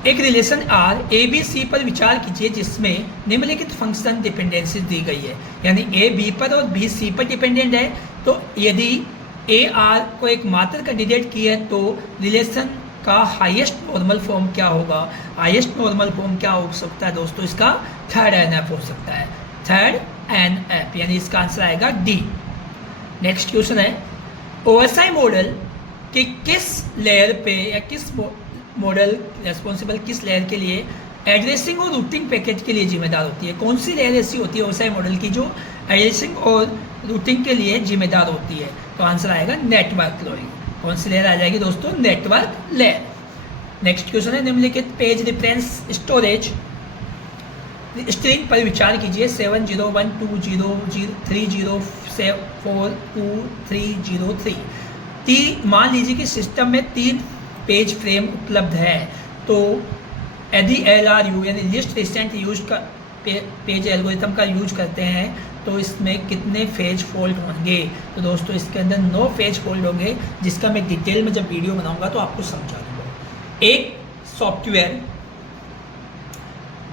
एक रिलेशन R ABC पर विचार कीजिए जिसमें निम्नलिखित फंक्शन डिपेंडेंसी दी गई है, यानी A B पर और B C पर डिपेंडेंट है। तो यदि A R को एक मात्र कैंडिडेट की है तो रिलेशन का हाईएस्ट नॉर्मल फॉर्म क्या होगा? हाईएस्ट नॉर्मल फॉर्म क्या हो सकता है दोस्तों? इसका 3rd NF हो सकता है, 3rd NF, यानी इसका आंसर आएगा डी। नेक्स्ट क्वेश्चन है, OSI मॉडल के किस लेयर पे या किस मॉडल रेस्पॉन्सिबल किस लेयर के लिए एड्रेसिंग और रूटिंग पैकेज के लिए जिम्मेदार होती है? कौन सी लेयर ऐसी होती है ओएसआई मॉडल की जो एड्रेसिंग और रूटिंग के लिए जिम्मेदार होती है? तो आंसर आएगा नेटवर्क लेयर। कौन सी लेयर आ जाएगी दोस्तों? Network layer. नेक्स्ट क्वेश्चन है निम्नलिखित पेज रेफरेंस स्टोरेज स्ट्रिंग पर विचार कीजिए। 701203042303। मान लीजिए कि सिस्टम में 3 पेज फ्रेम उपलब्ध है, तो यदि LRU यानी लिस्ट रिसेंट यूज का पेज एल्गोरिथम का यूज करते हैं तो इसमें कितने पेज फोल्ड होंगे? तो दोस्तों इसके अंदर 9 पेज फोल्ड होंगे, जिसका मैं डिटेल में जब वीडियो बनाऊंगा तो आपको समझा दूंगा। एक सॉफ्टवेयर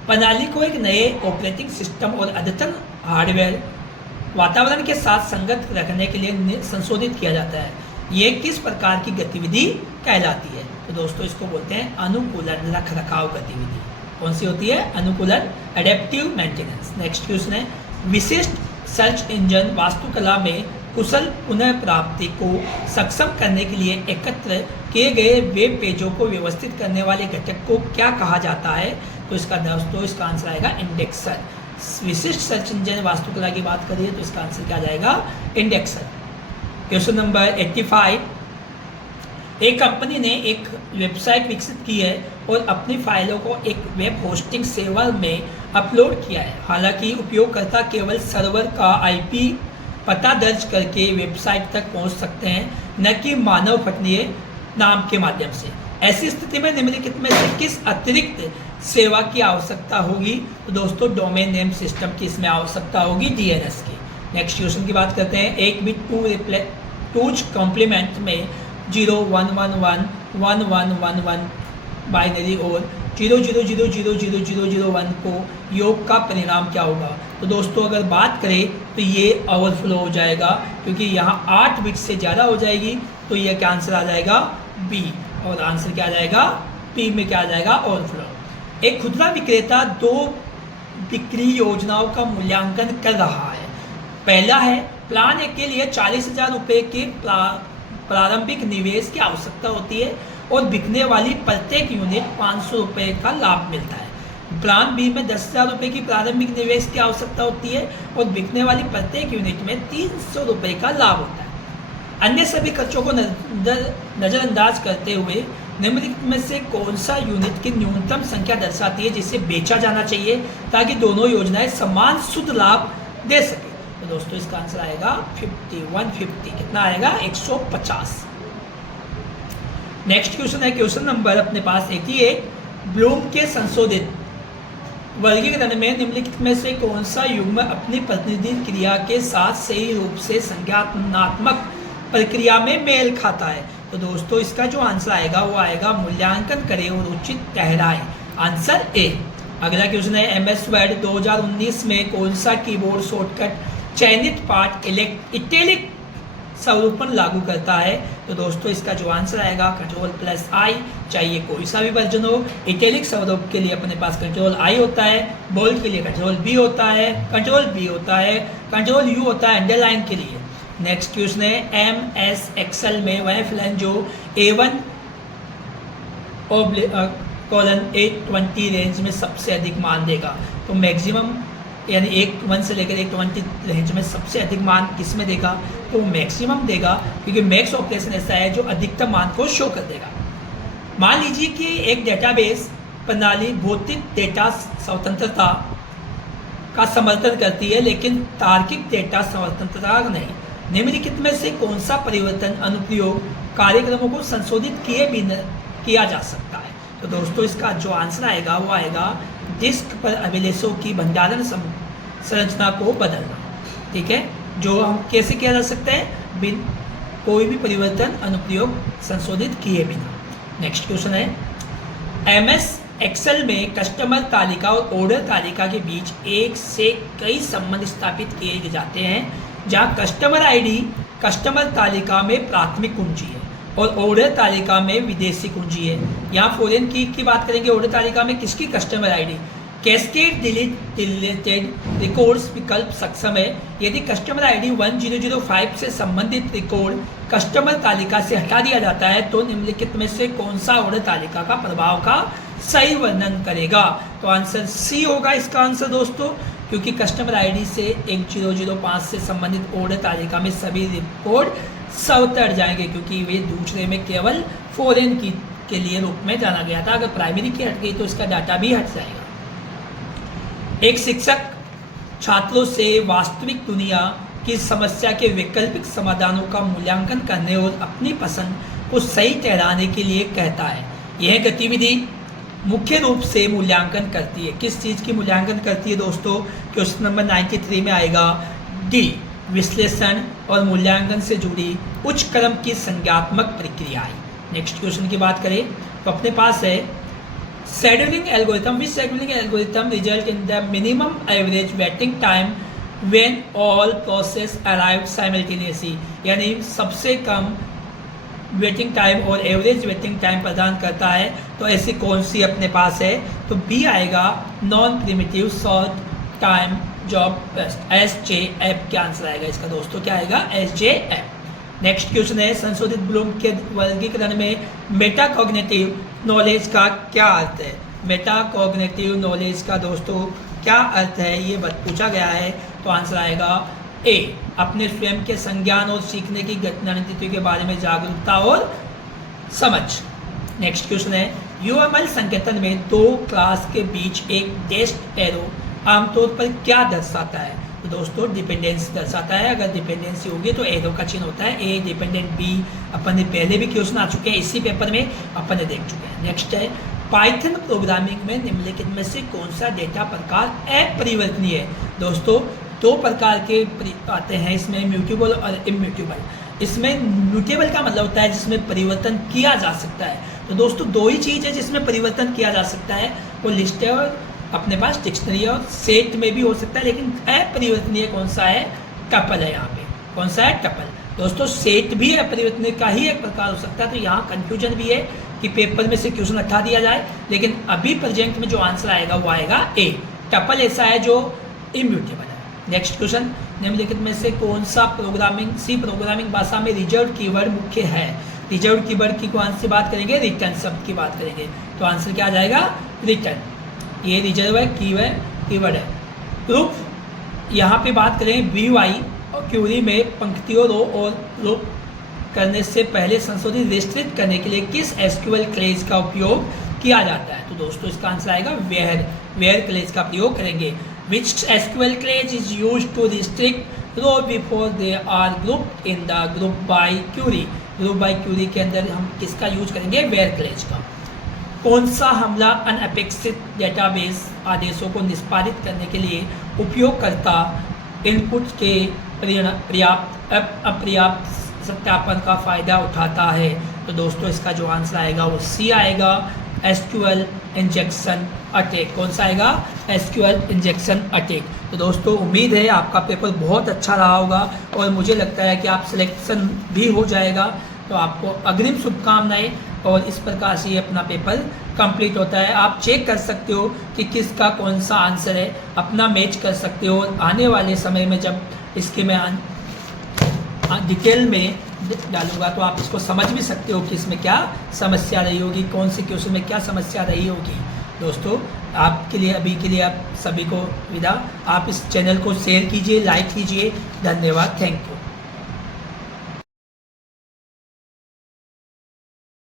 प्रणाली को एक नए ऑपरेटिंग सिस्टम और अद्यतन हार्डवेयर वातावरण के साथ संगत रखने के लिए संशोधित किया जाता है। ये किस प्रकार की गतिविधि कहलाती है? तो दोस्तों इसको बोलते हैं अनुकूलन रख रखाव गतिविधि। कौन सी होती है? अनुकूलन, एडेप्टिव मेंटेनेंस। नेक्स्ट क्वेश्चन है विशिष्ट सर्च इंजन वास्तुकला में कुशल पुनः प्राप्ति को सक्षम करने के लिए एकत्र किए गए वेब पेजों को व्यवस्थित करने वाले घटक को क्या कहा जाता है? तो इसका दोस्तों इसका आंसर आएगा इंडेक्सर। विशिष्ट सर्च इंजन वास्तुकला की बात करिए तो इसका आंसर क्या जाएगा? इंडेक्सर। क्वेश्चन नंबर 85, एक कंपनी ने एक वेबसाइट विकसित की है और अपनी फाइलों को एक वेब होस्टिंग सर्वर में अपलोड किया है। हालांकि उपयोगकर्ता केवल सर्वर का IP पता दर्ज करके वेबसाइट तक पहुंच सकते हैं, न कि मानव पठनीय नाम के माध्यम से। ऐसी स्थिति में निम्नलिखित में से किस अतिरिक्त सेवा की आवश्यकता होगी? तो दोस्तों डोमेन नेम सिस्टम की इसमें आवश्यकता होगी, DNS की। नेक्स्ट क्वेश्चन की बात करते हैं। एक बिट टूज कॉम्प्लीमेंट में 0111111 बाइनरी और 0000001 को योग का परिणाम क्या होगा? तो दोस्तों अगर बात करें तो ये ओवरफ्लो हो जाएगा, क्योंकि यहाँ 8 बिट से ज़्यादा हो जाएगी, तो ये क्या आंसर आ जाएगा? B। और आंसर क्या आ जाएगा? P में क्या आ जाएगा? ओवरफ्लो। एक खुदरा विक्रेता 2 बिक्री योजनाओं का मूल्यांकन कर रहा है। पहला है प्लान ए के लिए 40,000 रुपये के प्रारंभिक निवेश की आवश्यकता होती है और बिकने वाली प्रत्येक यूनिट 500 रुपये का लाभ मिलता है। प्लान बी में 10,000 रुपये की प्रारंभिक निवेश की आवश्यकता होती है और बिकने वाली प्रत्येक यूनिट में 300 रुपये का लाभ होता है। अन्य सभी खर्चों को नज़रअंदाज करते हुए निम्नलिखित में से कौन सा यूनिट की न्यूनतम संख्या दर्शाती है जिसे बेचा जाना चाहिए ताकि दोनों योजनाएं समान शुद्ध लाभ दे सके? तो दोस्तों इसका आंसर आएगा 150। कितना आएगा? 150। नेक्स्ट क्वेश्चन है क्वेश्चन नंबर अपने पास एक ही है। ब्लूम के संशोधित वर्गीकरण में निम्नलिखित में से कौन सा युग्म अपनी प्रतिनिधि क्रिया के साथ सही रूप से संज्ञानात्मक प्रक्रिया में मेल खाता है? तो दोस्तों इसका जो आंसर आएगा वो आएगा मूल्यांकन करें और उचित ठहराएं। Answer A. अगला क्वेश्चन है MS वर्ड 2019 में कौन सा कीबोर्ड शॉर्टकट चयनित पाठ इटैलिक स्वरूपन लागू करता है? तो दोस्तों इसका जो आंसर आएगा Ctrl+I, चाहिए कोई सा भी वर्जन हो। इटैलिक स्वरूप के लिए अपने पास Ctrl+I होता है, बोल्ड के लिए Ctrl+B होता है, Ctrl+V होता है, Ctrl+U होता है अंडरलाइन के लिए। नेक्स्ट क्वेश्चन है MS एक्सेल में वह फलन जो A1:820 रेंज में सबसे अधिक मान देगा। तो मैक्सिमम यानी 1 से लेकर 120 रेंज में सबसे अधिक मान किस में देगा? तो मैक्सिमम देगा, क्योंकि मैक्स ऑपरेशन ऐसा है जो अधिकतम मान को शो कर देगा। मान लीजिए कि एक डेटाबेस प्रणाली भौतिक डेटा स्वतंत्रता का समर्थन करती है लेकिन तार्किक डेटा स्वतंत्रता नहीं। निम्नलिखित में से कौन सा परिवर्तन अनुप्रयोग कार्यक्रमों को संशोधित किया जा सकता है? तो दोस्तों इसका जो आंसर आएगा वो आएगा डिस्क पर अभिलेखों की भंडारण संरचना को बदलना। ठीक है, जो हम कैसे किया जा सकता है? कोई भी परिवर्तन अनुप्रयोग संशोधित किए बिना। नेक्स्ट क्वेश्चन है MS एक्सेल में कस्टमर तालिका और ऑर्डर तालिका के बीच एक से कई संबंध स्थापित किए जाते हैं, जहां कस्टमर ID कस्टमर तालिका में प्राथमिक कुंजी है और ऑर्डर तालिका में विदेशी कुंजी है। यहाँ फॉरेन की बात करेंगे ऑर्डर तालिका में किसकी? Customer ID cascade deleted records विकल्प सक्षम है। यदि कस्टमर आईडी 1005 से संबंधित रिकॉर्ड कस्टमर तालिका से हटा दिया जाता है तो निम्नलिखित में से कौन सा ऑर्डर तालिका का प्रभाव का सही वर्णन करेगा? तो आंसर सी होगा इसका आंसर दोस्तों, क्योंकि कस्टमर आईडी से 1005 से संबंधित ऑर्डर तालिका में सभी रिकॉर्ड सवतर जाएंगे, क्योंकि वे दूसरे में केवल फॉरेन की के लिए रूप में जाना गया था। अगर प्राइमरी की हट गई तो इसका डाटा भी हट जाएगा। एक शिक्षक छात्रों से वास्तविक दुनिया की समस्या के वैकल्पिक समाधानों का मूल्यांकन करने और अपनी पसंद को सही ठहराने के लिए कहता है। यह गतिविधि मुख्य रूप से मूल्यांकन करती है। किस चीज़ की मूल्यांकन करती है दोस्तों? क्वेश्चन नंबर 93 में आएगा डी, विश्लेषण और मूल्यांकन से जुड़ी उच्च क्रम की संज्ञात्मक प्रक्रियाएं। नेक्स्ट क्वेश्चन की बात करें तो अपने पास है scheduling algorithm. Which scheduling algorithm result in the minimum average waiting time when all process arrive simultaneously, यानी सबसे कम वेटिंग टाइम और एवरेज वेटिंग टाइम प्रदान करता है। तो ऐसी कौन सी अपने पास है? तो बी आएगा non primitive short time job best, SJF क्या आंसर आएगा इसका दोस्तों? क्या आएगा? SJF। नेक्स्ट क्वेश्चन है संशोधित ब्लूम के वर्गीकरण में मेटाकॉग्निटिव नॉलेज का क्या अर्थ है? मेटाकॉग्निटिव नॉलेज का दोस्तों क्या अर्थ है ये पूछा गया है। तो आंसर आएगा ए, अपने स्वयं के संज्ञान और सीखने की रणनीतियों के बारे में जागरूकता और समझ। नेक्स्ट क्वेश्चन है UML संकेतन में दो क्लास के बीच एक डैश्ड एरो आमतौर पर क्या दर्शाता है? तो दोस्तों डिपेंडेंसी दर्शाता है। अगर डिपेंडेंसी होगी तो एरो का चिन्ह होता है। ए डिपेंडेंट बी, अपन ने पहले भी क्वेश्चन आ चुके हैं इसी पेपर में, अपन ने देख चुके हैं। नेक्स्ट है पाइथन प्रोग्रामिंग में निम्नलिखित में से कौन सा डेटा प्रकार अपरिवर्तनीय है? दोस्तों दो प्रकार के आते हैं इसमें, म्यूटेबल और इम्यूटेबल। इसमें म्यूटेबल का मतलब होता है जिसमें परिवर्तन किया जा सकता है। तो दोस्तों दो ही चीज़ है जिसमें परिवर्तन किया जा सकता है, वो लिस्ट है और अपने पास डिक्शनरी है, और सेट में भी हो सकता है। लेकिन अपरिवर्तनीय कौन सा है? टपल है। यहाँ पे कौन सा है? टपल। दोस्तों सेट भी अपरिवर्तनीय का ही एक प्रकार हो सकता है। तो यहाँ कंफ्यूजन भी है कि पेपर में से क्वेश्चन हटा दिया जाए, लेकिन अभी प्रेजेंट में जो आंसर आएगा वो आएगा ए, टपल ऐसा है जो इम्यूटेबल है। नेक्स्ट क्वेश्चन निम्नलिखित में से कौन सा सी प्रोग्रामिंग भाषा में रिजर्व कीवर्ड मुख्य है? रिजर्व कीवर्ड की कौन सी बात करेंगे? रिटर्न शब्द की बात करेंगे। तो आंसर क्या आ जाएगा? रिटर्न। ये रिजर्व है, कीवर्ड है। प्रूफ यहाँ पे बात करें BY और क्यूरी में पंक्तियों रो और लूप करने से पहले संशोधित रिस्ट्रिक्ट करने के लिए किस SQL क्लेज का उपयोग किया जाता है? तो दोस्तों इसका आंसर आएगा वेयर क्लेज का प्रयोग करेंगे। Which SQL clause is used to restrict row before they are grouped in the group by query? Group by query के अंदर हम किसका यूज करेंगे? where clause का। कौन सा हमला अनअपेक्षित डेटाबेस आदेशों को निष्पादित करने के लिए उपयोगकर्ता इनपुट के अपर्याप्त सत्यापन का फायदा उठाता है? तो दोस्तों इसका जो आंसर आएगा वो सी आएगा, SQL इंजेक्शन अटैक। कौन सा आएगा? SQL injection attack. तो दोस्तों उम्मीद है आपका पेपर बहुत अच्छा रहा होगा और मुझे लगता है कि आप सिलेक्शन भी हो जाएगा। तो आपको अग्रिम शुभकामनाएं, और इस प्रकार से ये अपना पेपर कंप्लीट होता है। आप चेक कर सकते हो कि किसका कौन सा आंसर है, अपना मैच कर सकते हो। आने वाले समय में जब इसके मैं डिटेल में डालूंगा तो आप इसको समझ भी सकते हो कि इसमें क्या समस्या रही होगी, कौन से क्वेश्चन में क्या समस्या रही होगी। दोस्तों आपके लिए अभी के लिए आप सभी को विदा। आप इस चैनल को शेयर कीजिए, लाइक कीजिए। धन्यवाद, थैंक यू।